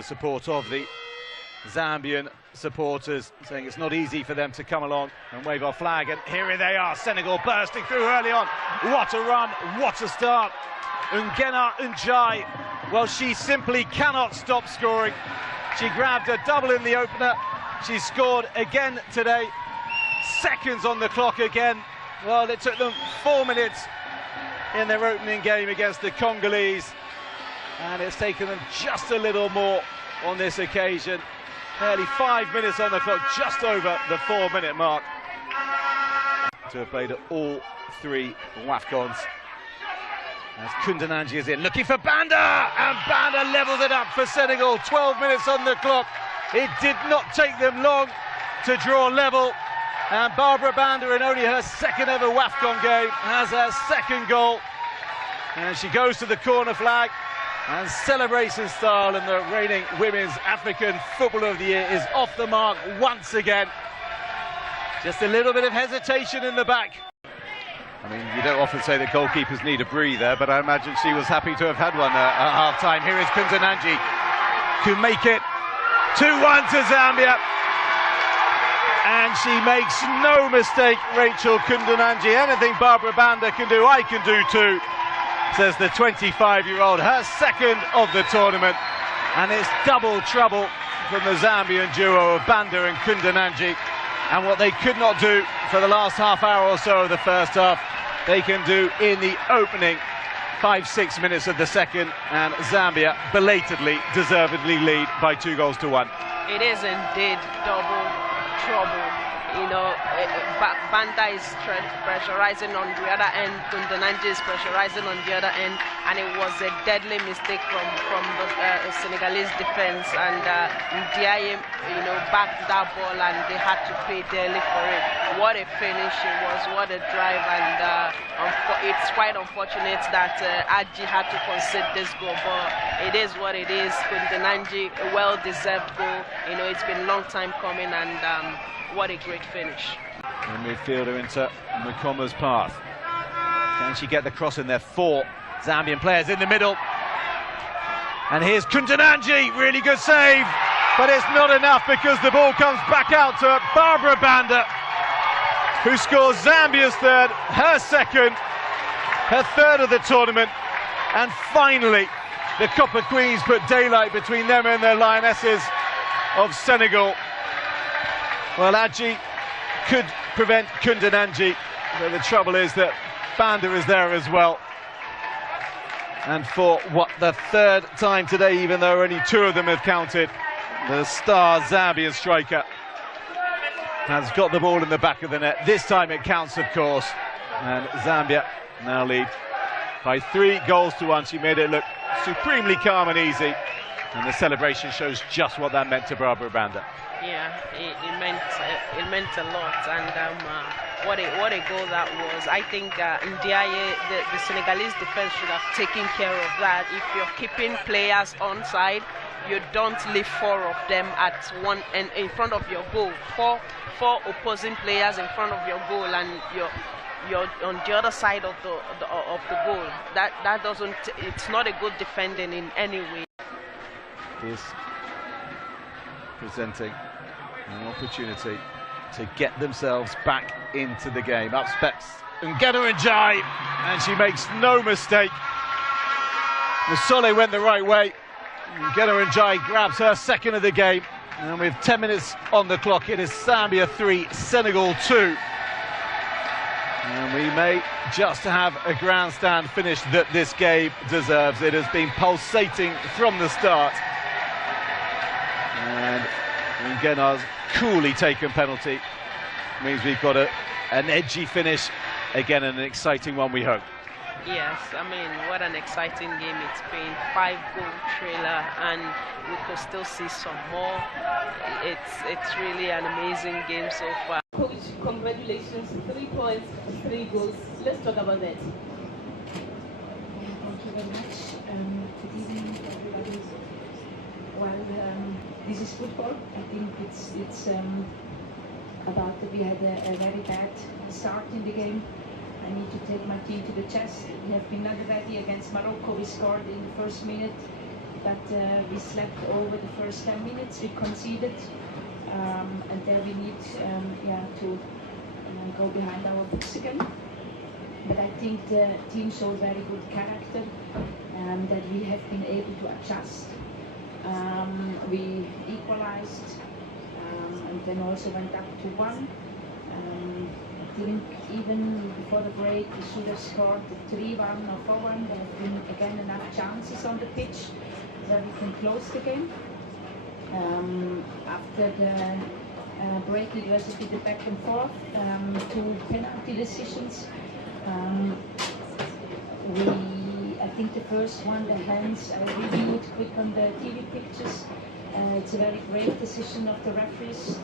the support of the Zambian supporters, saying it's not easy for them to come along and wave our flag. And here they are, Senegal bursting through early on. What a run, what a start. Ngena Njai, well, she simply cannot stop scoring. She grabbed a double in the opener. She scored again today. Seconds on the clock again. Well, it took them 4 minutes in their opening game against the Congolese, and it's taken them just a little more on this occasion. Nearly 5 minutes on the clock, just over the 4-minute mark, to have played all three WAFCONs. As OKON-AKPAN is in, looking for Banda, and Banda levels it up for Senegal. 12 minutes on the clock. It did not take them long to draw level, and Barbra Banda, in only her second ever WAFCON game, has her second goal, and she goes to the corner flag and celebrates in style, and the reigning Women's African Footballer of the Year is off the mark once again. Just a little bit of hesitation in the back. I mean, you don't often say that goalkeepers need a breather, but I imagine she was happy to have had one at half-time. Here is OKON-AKPAN, to make it 2-1 to Zambia. And she makes no mistake, Rachel OKON-AKPAN. Anything Barbra Banda can do, I can do too, says the 25-year-old, her second of the tournament. And it's double trouble from the Zambian duo of Banda and OKON-AKPAN. And what they could not do for the last half hour or so of the first half, they can do in the opening 5-6 minutes of the second, and Zambia belatedly, deservedly lead by 2-1. It is indeed double trouble. You know, Banda is pressurizing on the other end, OKON-AKPAN is pressurizing on the other end, and it was a deadly mistake from the Senegalese defense, and Ndiaye, you know, backed that ball, and they had to pay dearly for it. What a finish it was, what a drive, and it's quite unfortunate that Adji had to concede this goal, but it is what it is. OKON-AKPAN, a well-deserved goal. You know, it's been a long time coming, and what a great finish. The midfielder into Makoma's path. Can she get the cross in there? 4 Zambian players in the middle. And here's OKON-AKPAN, really good save. But it's not enough, because the ball comes back out to Barbra Banda, who scores Zambia's third, her second, her third of the tournament. And finally, the Copper Queens put daylight between them and their Lionesses of Senegal. Well, Adji could prevent OKON-AKPAN, but the trouble is that Banda is there as well. And for what, the third time today, even though only 2 of them have counted, the star Zambian striker has got the ball in the back of the net. This time it counts, of course, and Zambia now lead by 3-1. She made it look supremely calm and easy, and the celebration shows just what that meant to Barbra Banda. Yeah, it meant a lot, and what a goal that was. I think Ndiaye, the Senegalese defense, should have taken care of that. If you're keeping players onside, you don't leave 4 of them at one end in front of your goal. Four opposing players in front of your goal, and you're on the other side of the goal. That doesn't. It's not a good defending in any way. Is presenting an opportunity to get themselves back into the game. Up steps Ngena Njai, and she makes no mistake. Musole went the right way. Ngena Njai grabs her second of the game, and with 10 minutes on the clock, it is Zambia 3, Senegal 2. And we may just have a grandstand finish that this game deserves. It has been pulsating from the start. And Ngena's coolly taken penalty means we've got an edgy finish again, and an exciting one, we hope. Yes, I mean, what an exciting game it's been. 5-goal trailer, and we could still see some more. It's really an amazing game so far. Coach, congratulations, 3 points, 3 goals. Let's talk about that. Thank you very much. Good evening, everybody. Well, this is football. I think it's about that we had a very bad start in the game. I need to take my team to the chest. We have been not ready against Morocco. We scored in the first minute. but we slept over the first 10 minutes. We conceded, and there we need to go behind our books again. But I think the team showed very good character, that we have been able to adjust. We equalized, and then also went up to 1. I think even before the break we should have scored 3-1 or 4-1. There have been again enough chances on the pitch where we can close the game. After the break it was a bit back and forth, 2 penalty decisions. I think the first one, the hands, I reviewed quick on the TV pictures. It's a very great decision of the referees.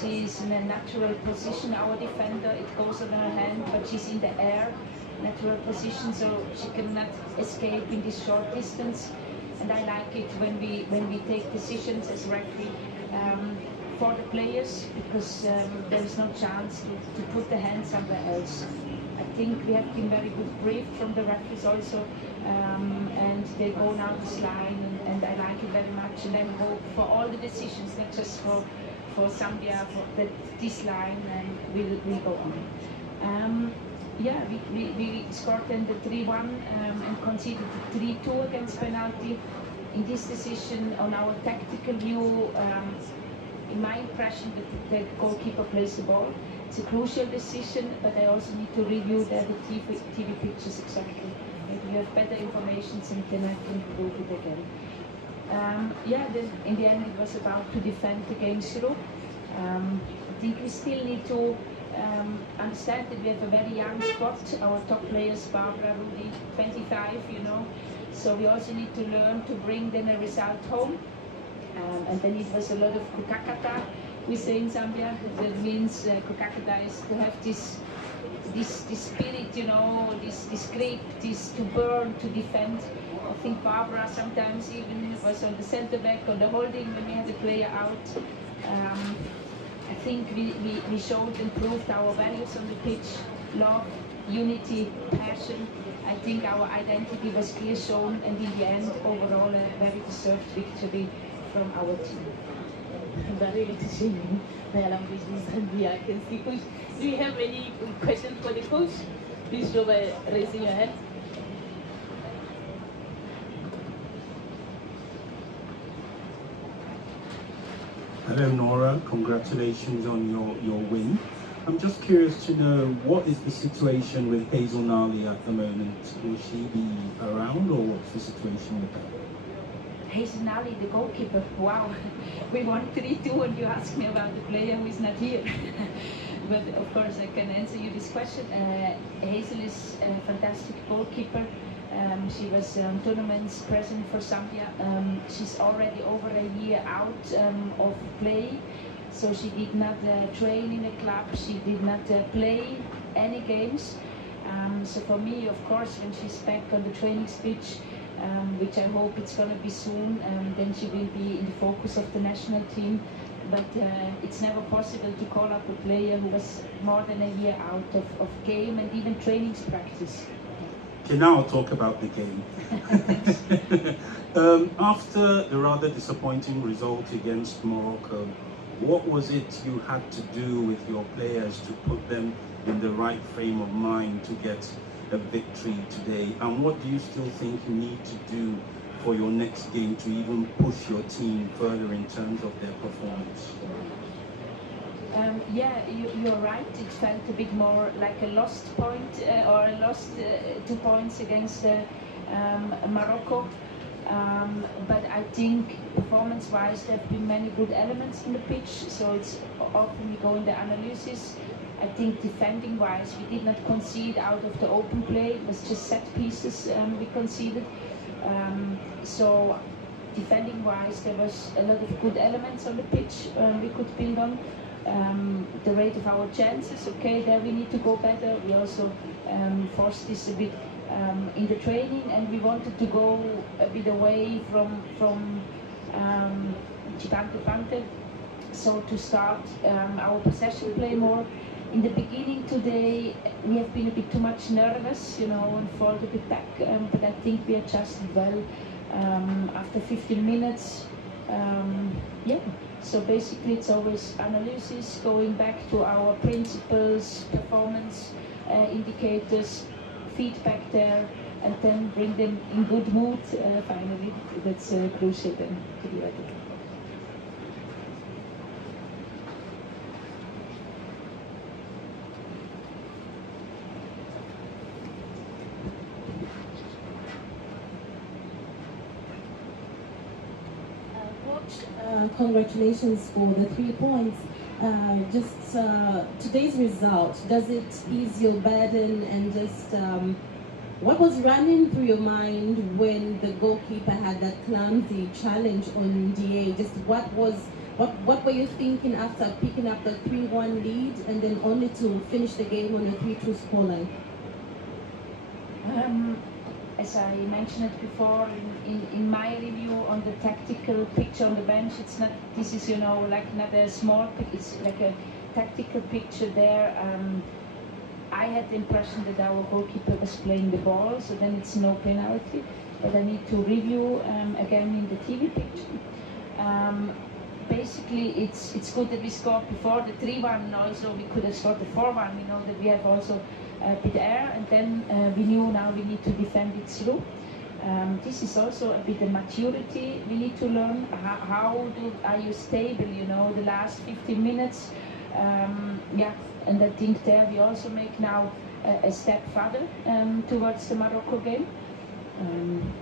She's in a natural position, our defender, it goes on her hand, but she's in the air, natural position, so she cannot escape in this short distance. And I like it when we take decisions as referee for the players, because there is no chance to put the hand somewhere else. I think we have been very good briefed from the referees also, and they go now this line, and I like it very much, and I hope for all the decisions, not just for Zambia, that this line will go on. We scored then the 3-1 and conceded 3-2 against penalty. In this decision, on our tactical view, in my impression, the goalkeeper plays the ball. It's a crucial decision, but I also need to review the TV pictures exactly. Maybe you have better information, and then I can prove it again. In the end it was about to defend the game through. I think we still need to understand that we have a very young squad. Our top players, Barbra, 25, so we also need to learn to bring then a result home. And then it was a lot of kukakata, we say in Zambia. That means kukakata is to have this spirit, this grip, this to burn, to defend. I think Barbara sometimes even was on the center back or the holding when we had the player out. I think we showed and proved our values on the pitch: love, unity, passion. I think our identity was clearly shown, and in the end, overall, a very deserved victory from our team. Very good to see you. My language is Zambia. I can see coach. Do you have any questions for the coach? Please show by raising your hand. Hello Nora, congratulations on your win. I'm just curious to know, what is the situation with Hazel Nali at the moment? Will she be around, or what's the situation with her? Hazel Nali, the goalkeeper. Wow, we won 3-2 and you ask me about the player who is not here. But of course I can answer you this question. Hazel is a fantastic goalkeeper. She was tournaments present for Zambia. She's already over a year out of play, so she did not train in a club. She did not play any games. So for me, of course, when she's back on the training pitch, which I hope it's going to be soon, then she will be in the focus of the national team. But it's never possible to call up a player who was more than a year out of game and even training practice. Okay, now I'll talk about the game. After the rather disappointing result against Morocco, what was it you had to do with your players to put them in the right frame of mind to get a victory today? And what do you still think you need to do for your next game to even push your team further in terms of their performance? You're right. It felt a bit more like a lost point or a lost 2 points against Morocco. But I think performance-wise there have been many good elements in the pitch, so it's often we go in the analysis. I think defending-wise we did not concede out of the open play, it was just set pieces we conceded. So defending-wise there was a lot of good elements on the pitch we could build on. The rate of our chances, okay, there we need to go better. We also forced this a bit in the training, and we wanted to go a bit away from Chipante, so to start our possession play more. In the beginning today we have been a bit too much nervous, and fall a bit back, but I think we adjusted well. after 15 minutes. Yeah, so basically it's always analysis, going back to our principles, performance indicators, feedback there, and then bring them in good mood finally. That's crucial then to be ready. Congratulations for the 3 points. Today's result, does it ease your burden, and just what was running through your mind when the goalkeeper had that clumsy challenge on DA? Just what were you thinking after picking up the 3-1 lead and then only to finish the game on a 3-2 scoreline? As I mentioned it before, in my review on the tactical picture on the bench, it's not, this is, you know, like not a small picture, it's like a tactical picture there. I had the impression that our goalkeeper was playing the ball, so then it's no penalty, but I need to review again in the TV picture. Basically, it's good that we scored before the 3-1, also we could have scored the 4-1, you know, that we have also a bit air, and then we knew now we need to defend it through. This is also a bit of maturity. We need to learn how are you stable, you know, the last 15 minutes. Yeah, and I think there we also make now a step further towards the Morocco game.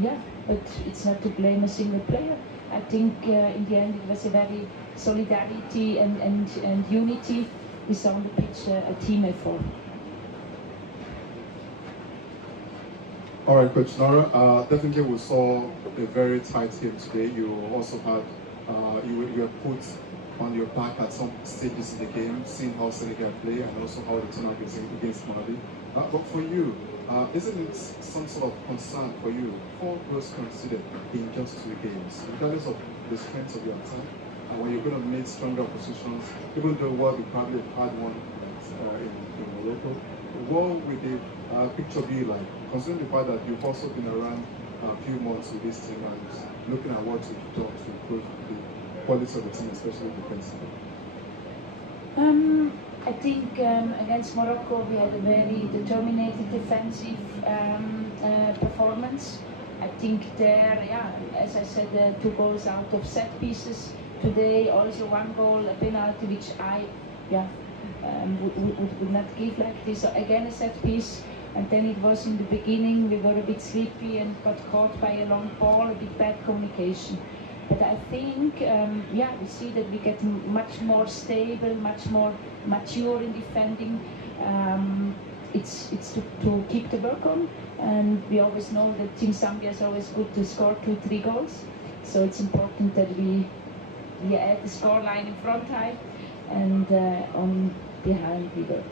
Yeah, but it's not to blame a single player. I think in the end it was a very solidarity and unity. We saw on the pitch a team effort. All right, Coach Nora, definitely we saw a very tight game today. You also had, you were put on your back at some stages in the game, seeing how Senegal play and also how the turn against Mali. But for you, isn't it some sort of concern for you, 4 goals conceded in just 2 games, regardless of the strength of your attack, and when you're going to make stronger positions, even though what you probably had one in Morocco, what would the picture be like, considering the fact that you've also been around a few months with this team and looking at what you've done to improve the quality of the team, especially defensively? I think against Morocco we had a very determined defensive performance. I think there, yeah, as I said, 2 goals out of set pieces. Today also 1 goal, a penalty, which I, yeah, would not give like this. So again a set piece, and then it was in the beginning we were a bit sleepy and got caught by a long ball, a bit bad communication. But I think, yeah, we see that we get much more stable, much more mature in defending. It's to keep the work on, and we always know that Team Zambia is always good to score 2-3 goals. So it's important that we add the scoreline in front high, and on behind we work.